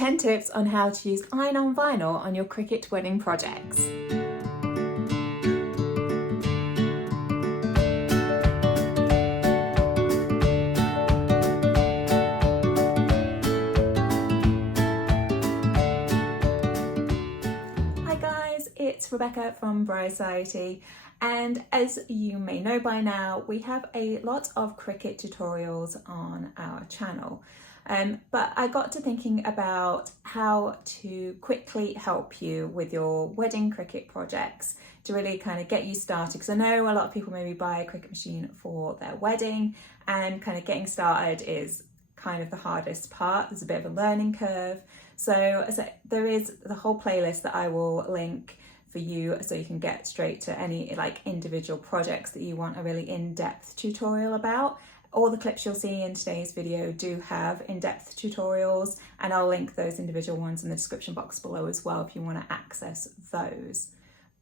10 tips on how to use iron-on vinyl on your Cricut wedding projects. Hi guys, it's Rebecca from Bride Society, and as you may know by now, we have a lot of Cricut tutorials on our channel. But I got to thinking about how to quickly help you with your wedding Cricut projects to really kind of get you started, because I know a lot of people maybe buy a Cricut machine for their wedding, and kind of getting started is kind of the hardest part. There's a bit of a learning curve. So there is the whole playlist that I will link for you, so you can get straight to any like individual projects that you want a really in-depth tutorial about. All the clips you'll see in today's video do have in-depth tutorials, and I'll link those individual ones in the description box below as well if you want to access those.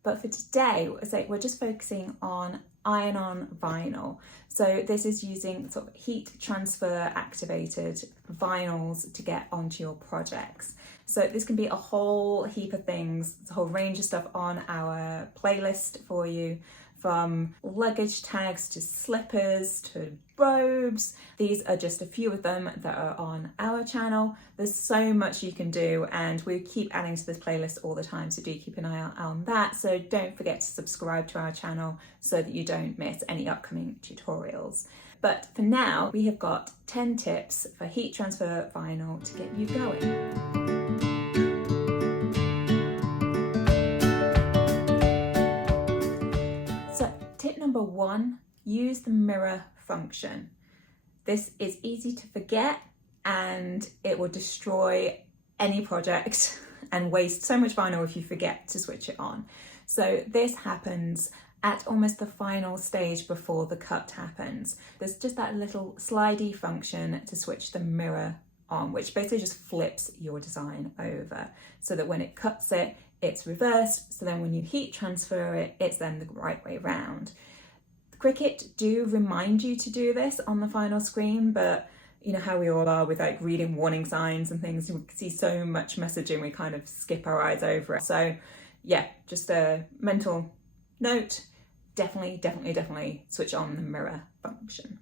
But for today, we're just focusing on iron-on vinyl. So this is using sort of heat transfer activated vinyls to get onto your projects. So this can be a whole heap of things, a whole range of stuff on our playlist for you, from luggage tags to slippers to robes. These are just a few of them that are on our channel. There's so much you can do, and we keep adding to this playlist all the time, so do keep an eye out on that. So don't forget to subscribe to our channel so that you don't miss any upcoming tutorials. But for now, we have got 10 tips for heat transfer vinyl to get you going. Tip number 1, use the mirror function. This is easy to forget, and it will destroy any project and waste so much vinyl if you forget to switch it on. So this happens at almost the final stage before the cut happens. There's just that little slidey function to switch the mirror on, which basically just flips your design over so that when it cuts it, it's reversed, so then when you heat transfer it, it's then the right way round. Cricut do remind you to do this on the final screen, but you know how we all are with like reading warning signs and things. We see so much messaging, we kind of skip our eyes over it. So yeah, just a mental note, definitely switch on the mirror function.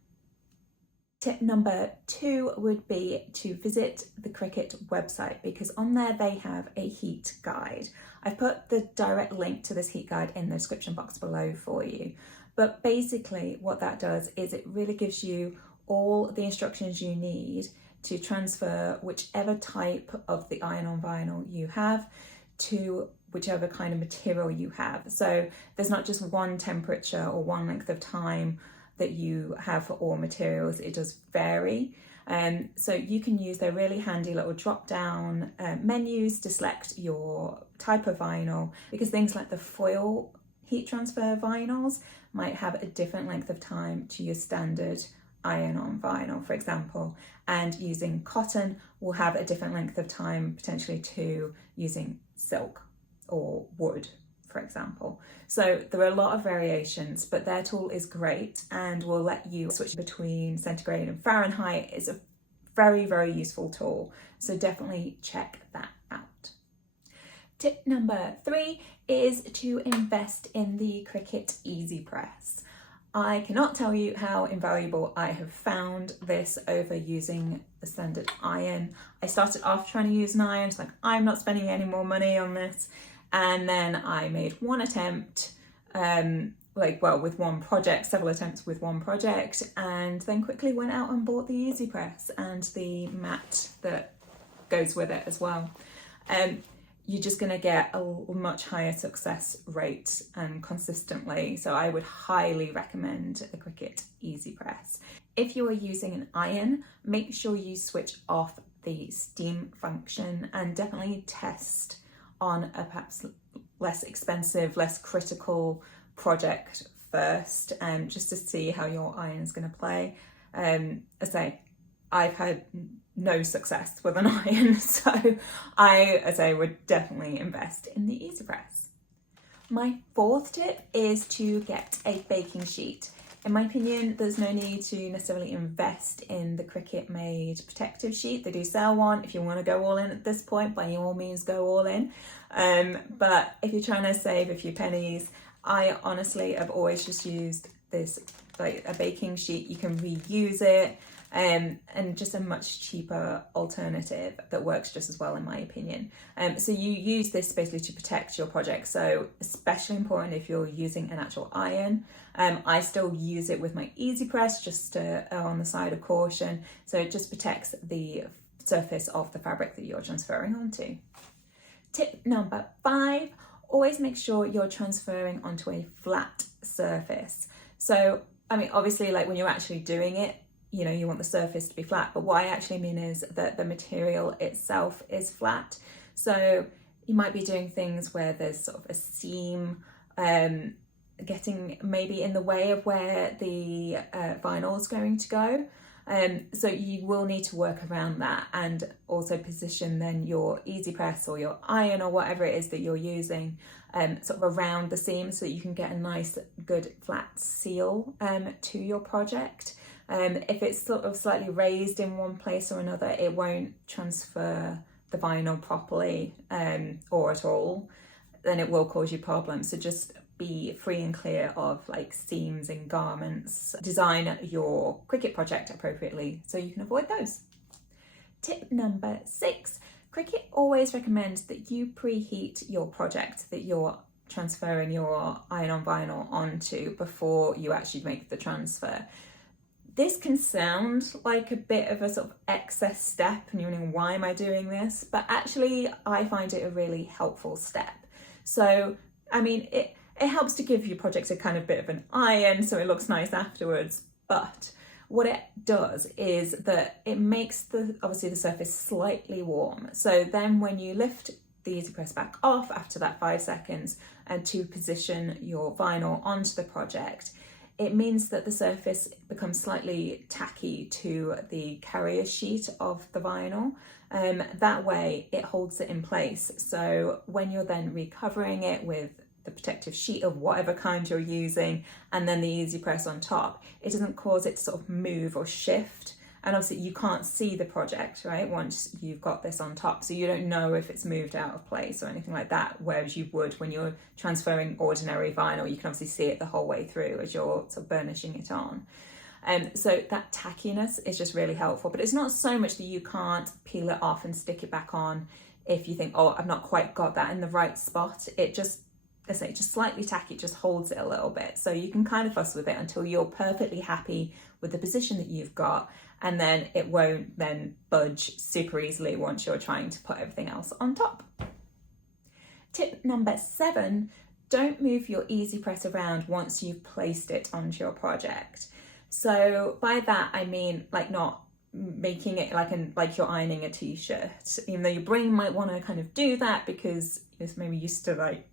Tip number 2 would be to visit the Cricut website, because on there they have a heat guide. I've put the direct link to this heat guide in the description box below for you. But basically what that does is it really gives you all the instructions you need to transfer whichever type of the iron-on vinyl you have to whichever kind of material you have. So there's not just one temperature or one length of time that you have for all materials, it does vary. So you can use their really handy little drop down menus to select your type of vinyl, because things like the foil heat transfer vinyls might have a different length of time to your standard iron-on vinyl, for example, and using cotton will have a different length of time potentially to using silk or wood, for example. So there are a lot of variations, but their tool is great and will let you switch between centigrade and Fahrenheit. It's a very useful tool, so definitely check that out. Tip number 3 is to invest in the Cricut Easy Press. I cannot tell you how invaluable I have found this over using the standard iron. I started off trying to use an iron, it's like I'm not spending any more money on this. And then I made one attempt, with one project, several attempts with one project, and then quickly went out and bought the Easy Press and the mat that goes with it as well. You're just going to get a much higher success rate and consistently. So I would highly recommend the Cricut Easy Press. If you are using an iron, make sure you switch off the steam function and definitely test on a perhaps less expensive, less critical project first, just to see how your iron is going to play. I've had no success with an iron, so I would definitely invest in the Easy Press. My 4th tip is to get a baking sheet. In my opinion, there's no need to necessarily invest in the Cricut made protective sheet. They do sell one. If you want to go all in at this point, by all means go all in. But if you're trying to save a few pennies, I honestly have always just used this, like a baking sheet. You can reuse it, and just a much cheaper alternative that works just as well, in my opinion. So you use this basically to protect your project. So especially important if you're using an actual iron. I still use it with my Easy Press, just to err on the side of caution. So it just protects the surface of the fabric that you're transferring onto. Tip number 5, always make sure you're transferring onto a flat surface. So, I mean, obviously, like when you're actually doing it, you know, you want the surface to be flat, but what I actually mean is that the material itself is flat. So you might be doing things where there's sort of a seam getting maybe in the way of where the vinyl is going to go. So you will need to work around that, and also position then your Easy Press or your iron or whatever it is that you're using sort of around the seam, so that you can get a nice good flat seal to your project. If it's sort of slightly raised in one place or another, it won't transfer the vinyl properly or at all. Then it will cause you problems. So just be free and clear of like seams in garments. Design your Cricut project appropriately so you can avoid those. Tip number 6, Cricut always recommends that you preheat your project that you're transferring your iron-on vinyl onto before you actually make the transfer. This can sound like a bit of a sort of excess step, and you're wondering, why am I doing this? But actually, I find it a really helpful step. So, I mean, it helps to give your project a kind of bit of an iron so it looks nice afterwards. But what it does is that it makes obviously the surface slightly warm. So then when you lift the Easy Press back off after that 5 seconds and to position your vinyl onto the project, it means that the surface becomes slightly tacky to the carrier sheet of the vinyl. That way it holds it in place. So when you're then recovering it with the protective sheet of whatever kind you're using and then the Easy Press on top, it doesn't cause it to sort of move or shift. And obviously you can't see the project, right, once you've got this on top, so you don't know if it's moved out of place or anything like that, whereas you would when you're transferring ordinary vinyl. You can obviously see it the whole way through as you're sort of burnishing it on. So that tackiness is just really helpful, but it's not so much that you can't peel it off and stick it back on if you think, oh, I've not quite got that in the right spot. It just, let's say, just slightly tacky, it just holds it a little bit. So you can kind of fuss with it until you're perfectly happy with the position that you've got, and then it won't then budge super easily once you're trying to put everything else on top. Tip number 7, don't move your Easy Press around once you've placed it onto your project. So by that I mean like not making it like you're ironing a t-shirt, even though your brain might want to kind of do that because it's maybe used to, like,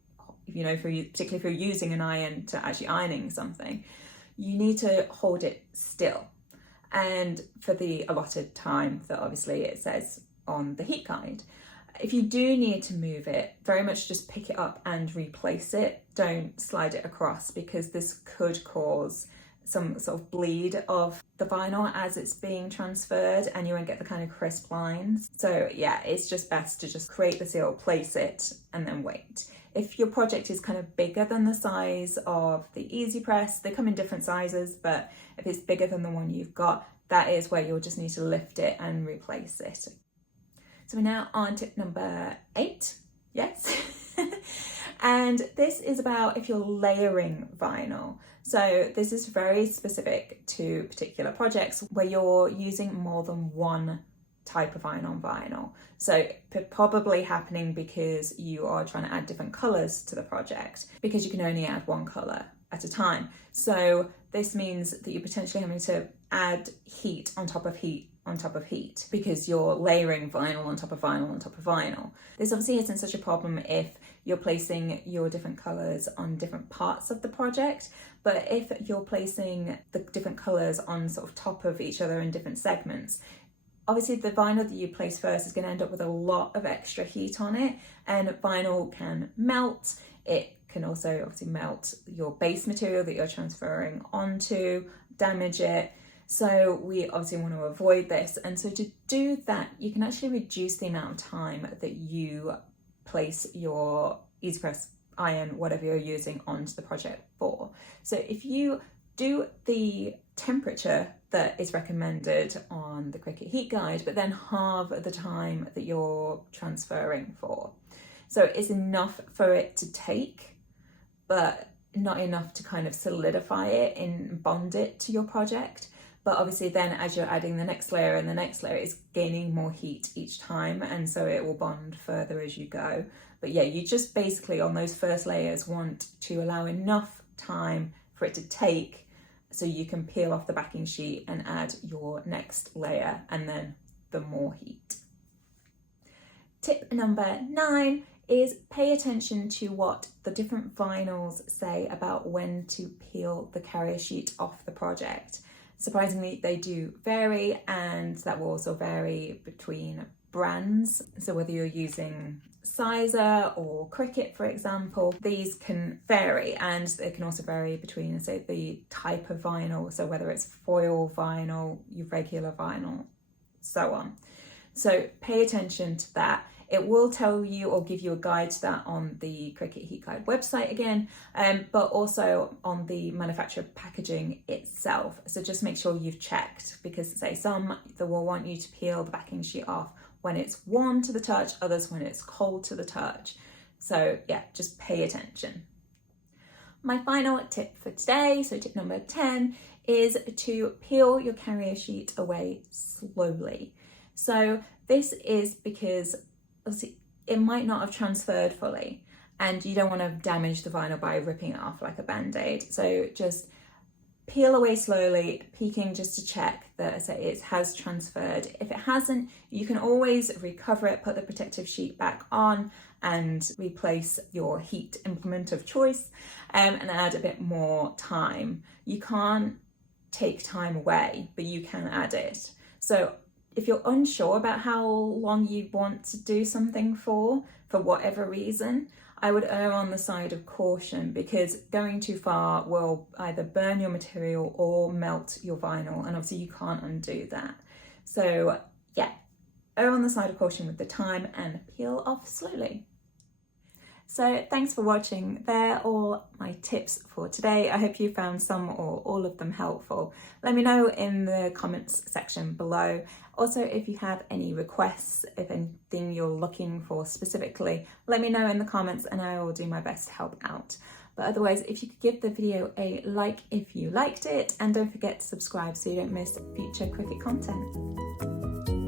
you know, particularly if you're using an iron to actually ironing something, you need to hold it still and for the allotted time that obviously it says on the heat guide. If you do need to move it, very much just pick it up and replace it. Don't slide it across, because this could cause some sort of bleed of the vinyl as it's being transferred, and you won't get the kind of crisp lines. So yeah, it's just best to just create the seal, place it, and then wait. If your project is kind of bigger than the size of the Easy Press, they come in different sizes, but if it's bigger than the one you've got, that is where you'll just need to lift it and replace it. So we're now on tip number 8, yes. And this is about if you're layering vinyl. So this is very specific to particular projects where you're using more than one type of iron on vinyl. So probably happening because you are trying to add different colours to the project, because you can only add one colour at a time. So this means that you're potentially having to add heat on top of heat on top of heat, because you're layering vinyl on top of vinyl on top of vinyl. This obviously isn't such a problem if you're placing your different colours on different parts of the project, but if you're placing the different colours on sort of top of each other in different segments, obviously the vinyl that you place first is going to end up with a lot of extra heat on it, and vinyl can melt It can also obviously melt your base material that you're transferring onto, damage it. So we obviously want to avoid this. And so to do that, you can actually reduce the amount of time that you place your EasyPress iron, whatever you're using, onto the project for. So if you do the temperature that is recommended on the Cricut Heat Guide, but then halve the time that you're transferring for. So it's enough for it to take, but not enough to kind of solidify it and bond it to your project. But obviously then as you're adding the next layer and the next layer, it's gaining more heat each time, and so it will bond further as you go. But yeah, you just basically on those first layers want to allow enough time for it to take so you can peel off the backing sheet and add your next layer and then the more heat. Tip number 9 is pay attention to what the different vinyls say about when to peel the carrier sheet off the project. Surprisingly, they do vary, and that will also vary between brands. So whether you're using Sizer or Cricut, for example, these can vary, and they can also vary between, say, the type of vinyl. So whether it's foil vinyl, your regular vinyl, so on. So pay attention to that. It will tell you or give you a guide to that on the Cricut Heat Guide website again, but also on the manufacturer packaging itself. So just make sure you've checked, because say some that will want you to peel the backing sheet off when it's warm to the touch, others when it's cold to the touch. So yeah, just pay attention. My final tip for today, so tip number 10, is to peel your carrier sheet away slowly. So this is because obviously it might not have transferred fully, and you don't want to damage the vinyl by ripping it off like a band-aid. So just peel away slowly, peeking just to check that it has transferred. If it hasn't, you can always recover it, put the protective sheet back on and replace your heat implement of choice, and add a bit more time. You can't take time away, but you can add it. So if you're unsure about how long you want to do something for whatever reason, I would err on the side of caution, because going too far will either burn your material or melt your vinyl, and obviously you can't undo that. So yeah, err on the side of caution with the time and peel off slowly. So thanks for watching. They're all my tips for today. I hope you found some or all of them helpful. Let me know in the comments section below. Also, if you have any requests, if anything you're looking for specifically, let me know in the comments and I will do my best to help out. But otherwise, if you could give the video a like if you liked it, and don't forget to subscribe so you don't miss future Cricut content.